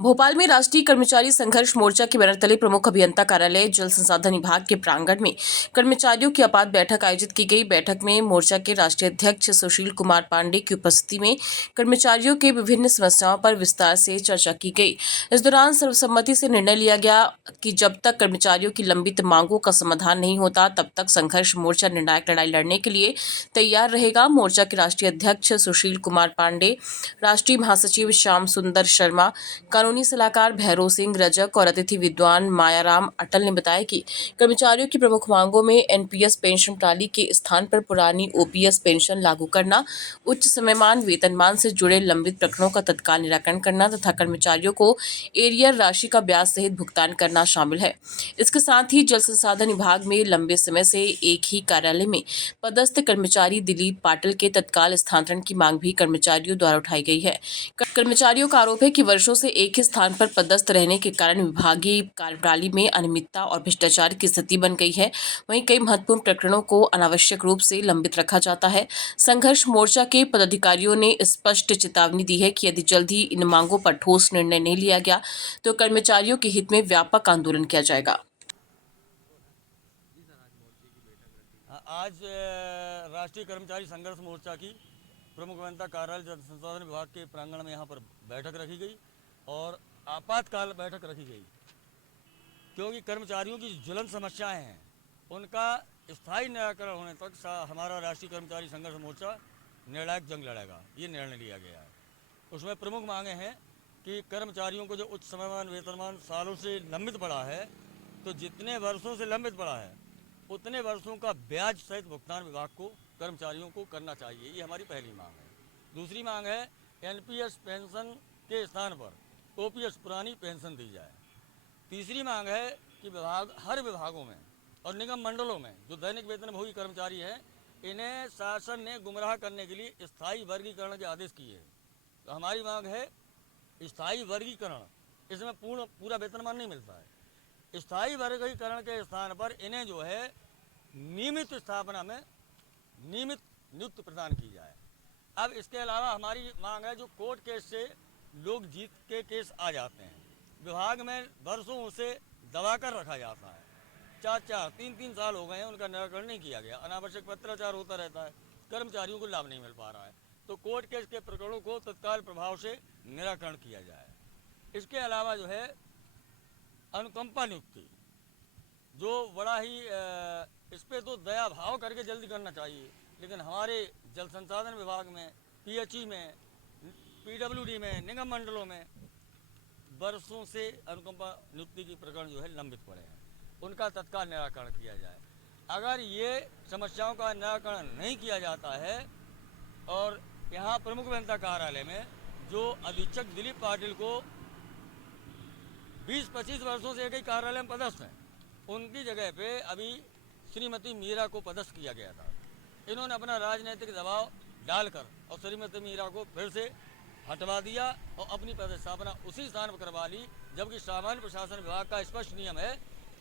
भोपाल में राष्ट्रीय कर्मचारी संघर्ष मोर्चा के बैनर तले प्रमुख अभियंता कार्यालय जल संसाधन विभाग के प्रांगण में कर्मचारियों की आपात बैठक आयोजित की गई। बैठक में मोर्चा के राष्ट्रीय अध्यक्ष सुशील कुमार पांडे की उपस्थिति में कर्मचारियों के विभिन्न समस्याओं पर विस्तार से चर्चा की गई। इस दौरान सर्वसम्मति से निर्णय लिया गया कि जब तक कर्मचारियों की लंबित मांगों का समाधान नहीं होता तब तक संघर्ष मोर्चा निर्णायक लड़ाई लड़ने के लिए तैयार रहेगा। मोर्चा के राष्ट्रीय अध्यक्ष सुशील कुमार पांडे, राष्ट्रीय महासचिव श्याम सुंदर शर्मा, कानूनी सलाहकार भैरव सिंह रजक और अतिथि विद्वान मायाराम अटल ने बताया कि कर्मचारियों की प्रमुख मांगों में एनपीएस पेंशन प्रणाली के स्थान पर पुरानी ओपीएस पेंशन लागू करना, उच्च समयमान वेतनमान से जुड़े लंबित प्रकरणों का तत्काल निराकरण करना तथा कर्मचारियों को एरियर राशि का ब्याज सहित भुगतान करना शामिल है। इसके साथ ही जल संसाधन विभाग में लंबे समय से एक ही कार्यालय में पदस्थ कर्मचारी दिलीप पाटिल के तत्काल स्थानांतरण की मांग भी कर्मचारियों द्वारा उठाई गई है। कर्मचारियों का आरोप है कि वर्षों से एक ही स्थान पर पदस्थ रहने के कारण विभागीय कार्यप्रणाली में अनियमितता और भ्रष्टाचार की स्थिति बन गई है। वहीं कई महत्वपूर्ण प्रकरणों को अनावश्यक रूप से लंबित रखा जाता है। संघर्ष मोर्चा के पदाधिकारियों ने स्पष्ट चेतावनी दी है कि यदि जल्द ही इन मांगों पर ठोस निर्णय नहीं लिया गया तो कर्मचारियों के हित में व्यापक आंदोलन किया जाएगा। आज राष्ट्रीय कर्मचारी संघर्ष मोर्चा की प्रमुख अभियंता कार्यालय जल संसाधन विभाग के प्रांगण में यहाँ पर बैठक रखी गई और आपातकाल बैठक रखी गई, क्योंकि कर्मचारियों की ज्वलन समस्याएं हैं उनका स्थायी निराकरण होने तक हमारा राष्ट्रीय कर्मचारी संघर्ष मोर्चा निर्णायक जंग लड़ेगा। ये निर्णय लिया गया है। उसमें प्रमुख मांगे हैं कि कर्मचारियों को जो उच्च समयमान वेतनमान सालों से लंबित पड़ा है, तो जितने वर्षों से लंबित पड़ा है उतने वर्षों का ब्याज सहित भुगतान विभाग को कर्मचारियों को करना चाहिए। ये हमारी पहली मांग है। दूसरी मांग है एनपीएस पेंशन के स्थान पर ओपीएस पुरानी पेंशन दी जाए। तीसरी मांग है कि हर विभागों में और निगम मंडलों में जो दैनिक वेतनभोगी कर्मचारी हैं, इन्हें शासन ने गुमराह करने के लिए स्थायी वर्गीकरण के आदेश किए हैं। तो हमारी मांग है स्थायी वर्गीकरण, इसमें पूरा वेतनमान नहीं मिलता है। स्थायी वर्गीकरण के स्थान पर इन्हें जो है नियमित स्थापना में नियमित नियुक्ति प्रदान की जाए। अब इसके अलावा हमारी मांग है जो कोर्ट केस से लोग जीत के केस आ जाते हैं, विभाग में वर्षों से दबाकर रखा जाता है। 4-3 साल हो गए हैं, उनका निराकरण नहीं किया गया। अनावश्यक पत्राचार होता रहता है, कर्मचारियों को लाभ नहीं मिल पा रहा है। तो कोर्ट केस के प्रकरणों को तत्काल प्रभाव से निराकरण किया जाए। इसके अलावा जो है अनुकंपा नियुक्ति, जो बड़ा ही इस पर तो दया भाव करके जल्दी करना चाहिए, लेकिन हमारे जल संसाधन विभाग में, पीएचई में, पीडब्ल्यूडी में, निगम मंडलों में वर्षों से अनुकंपा नियुक्ति की प्रकरण जो है लंबित पड़े हैं, उनका तत्काल निराकरण किया जाए। अगर ये समस्याओं का निराकरण नहीं किया जाता है और यहाँ प्रमुख अभियंता कार्यालय में जो अधीक्षक दिलीप पाटिल को 20-25 वर्षों से एक ही कार्यालय में पदस्थ हैं, उनकी जगह पे अभी श्रीमती मीरा को पदस्थ किया गया था। इन्होंने अपना राजनीतिक दबाव डालकर और श्रीमती मीरा को फिर से हटवा दिया और अपनी पदस्थापना उसी स्थान पर करवा ली, जबकि सामान्य प्रशासन विभाग का स्पष्ट नियम है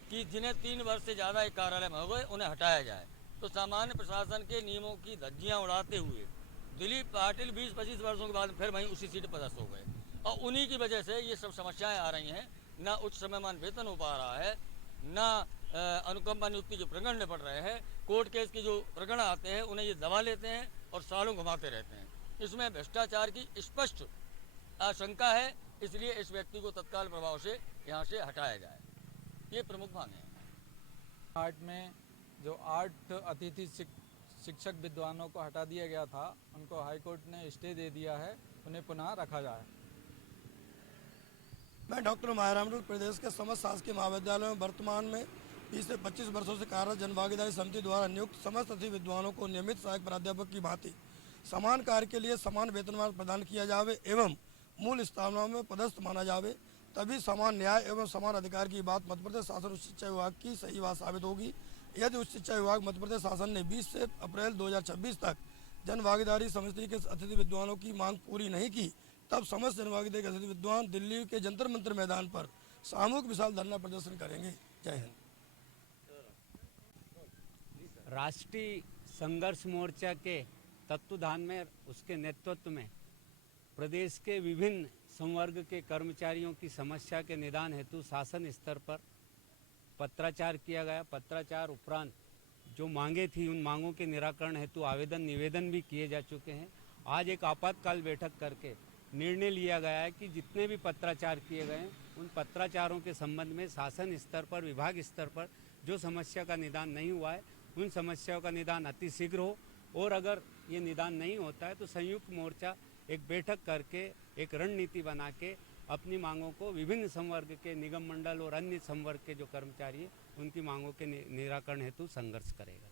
कि जिन्हें 3 वर्ष से ज़्यादा एक कार्यालय में हो गए उन्हें हटाया जाए। तो सामान्य प्रशासन के नियमों की धज्जियाँ उड़ाते हुए दिलीप पाटिल 20-25 वर्षों के बाद फिर वहीं उसी सीट पर पदस्थ हो गए और उन्हीं की वजह से ये सब समस्याएं आ रही हैं। ना उच्च समयमान वेतन हो पा रहा है, ना अनुकंपा नियुक्ति के प्रकरण निपट रहे हैं। कोर्ट केस के जो प्रकरण आते हैं उन्हें ये दबा लेते हैं और सालों घुमाते रहते हैं। इसमें भ्रष्टाचार की स्पष्ट आशंका है, इसलिए इस व्यक्ति को तत्काल प्रभाव से यहाँ से हटाया जाए। ये प्रमुख मांग है। 8 में जो 8 अतिथि शिक्षक विद्वानों को हटा दिया गया था, उनको हाईकोर्ट ने स्टे दे दिया है, उन्हें पुनः रखा जाए। मैं डॉक्टर मायाराम प्रदेश के समस्त शासकीय महाविद्यालयों में वर्तमान में 20 से 25 वर्षों से कार्यरत जनभागीदारी समिति द्वारा नियुक्त समस्त अतिथि विद्वानों को नियमित सहायक प्राध्यापक की भांति समान कार्य के लिए समान वेतनमान प्रदान किया जावे एवं मूल स्थानों में पदस्थ माना जावे, तभी समान न्याय एवं समान अधिकार की बात मध्य प्रदेश शासन उच्च शिक्षा विभाग की सही बात साबित होगी। यदि उच्च शिक्षा विभाग मध्य प्रदेश शासन ने 20 से अप्रैल 2026 तक जनभागीदारी समिति के अतिथि विद्वानों की मांग पूरी नहीं की, तब समस्त जनभागीदारी के अतिथि विद्वान दिल्ली के जंतर मंतर मैदान पर सामूहिक विशाल धरना प्रदर्शन करेंगे। जय हिंद। राष्ट्रीय संघर्ष मोर्चा के तत्वाधान में, उसके नेतृत्व में प्रदेश के विभिन्न संवर्ग के कर्मचारियों की समस्या के निदान हेतु शासन स्तर पर पत्राचार किया गया। पत्राचार उपरांत जो मांगे थी उन मांगों के निराकरण हेतु आवेदन निवेदन भी किए जा चुके हैं। आज एक आपातकाल बैठक करके निर्णय लिया गया है कि जितने भी पत्राचार किए गए हैं उन पत्राचारों के संबंध में शासन स्तर पर, विभाग स्तर पर जो समस्या का निदान नहीं हुआ है उन समस्याओं का निदान अतिशीघ्र हो, और अगर ये निदान नहीं होता है तो संयुक्त मोर्चा एक बैठक करके एक रणनीति बना के अपनी मांगों को विभिन्न संवर्ग के निगम मंडल और अन्य संवर्ग के जो कर्मचारी हैं उनकी मांगों के निराकरण हेतु संघर्ष करेगा।